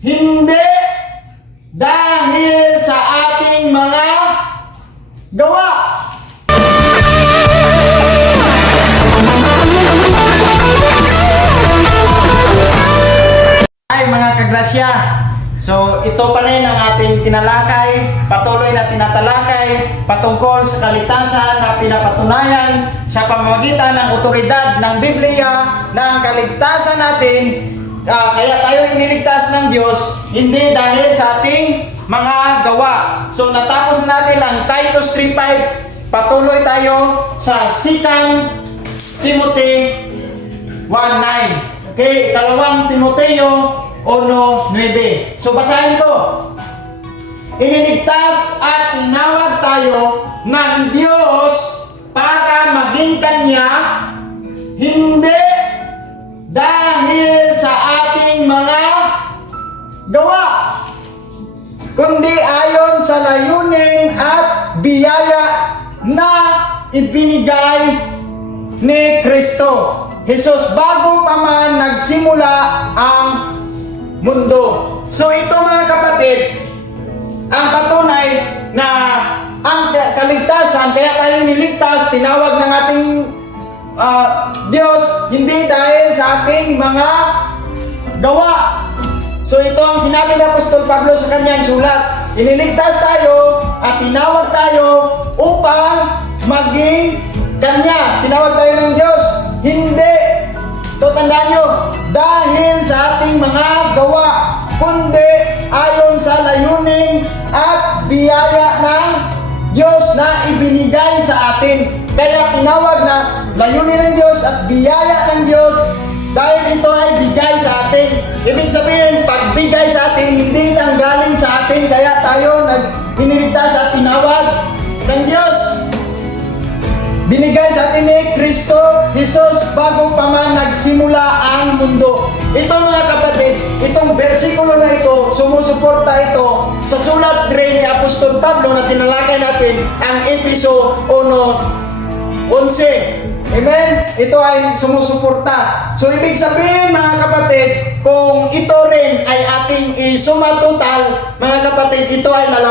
Hindi dahil sa ating mga gawa. Ay mga kagrasya, so ito pa rin ang ating tinalakay, patuloy na tinatalakay patungkol sa kaligtasan na pinapatunayan sa pamamagitan ng otoridad ng Biblia na ang kaligtasan natin ah, kaya tayo iniligtas ng Diyos, hindi dahil sa ating mga gawa. So, natapos natin ang Titus 3.5, patuloy tayo sa 2 Timothy 1.9. Okay, kalawang Timoteo 1.9. So basahin ko. Iniligtas at tinawag tayo ng Diyos para maging Kanya, hindi gawa, kundi ayon sa layunin at biyaya na ibinigay ni Kristo. Jesus bago pa man nagsimula ang mundo. So ito mga kapatid, ang patunay na ang ka- kaligtasan, kaya tayo niligtas, tinawag ng ating ah, Diyos, hindi dahil sa ating mga gawa. So ito ang sinabi ng Apostol Pablo sa kanyang sulat. Iniligtas tayo at tinawag tayo upang maging Kanya. Tinawag tayo ng Diyos. Hindi. Ito tandaan nyo, dahil sa ating mga gawa, kundi ayon sa layunin at biyaya ng Diyos na ibinigay sa atin. Kaya tinawag na layunin ng Diyos at biyaya ng Diyos Ibig sabihin, pagbigay sa atin, hindi lang galing sa atin, kaya tayo nag iniligtas at tinawag ng Diyos. Binigay sa atin ni Kristo Jesus bago pa man nagsimula ang mundo. Ito mga kapatid, itong versikulo na ito, sumusuporta ito sa sulat rin ni Apostol Pablo na tinalakay natin ang Episo 1, 11. Amen? Ito ay sumusuporta. So, ibig sabihin mga kapatid, kung ito rin ay ating isumatotal, mga kapatid, ito ay lalaki.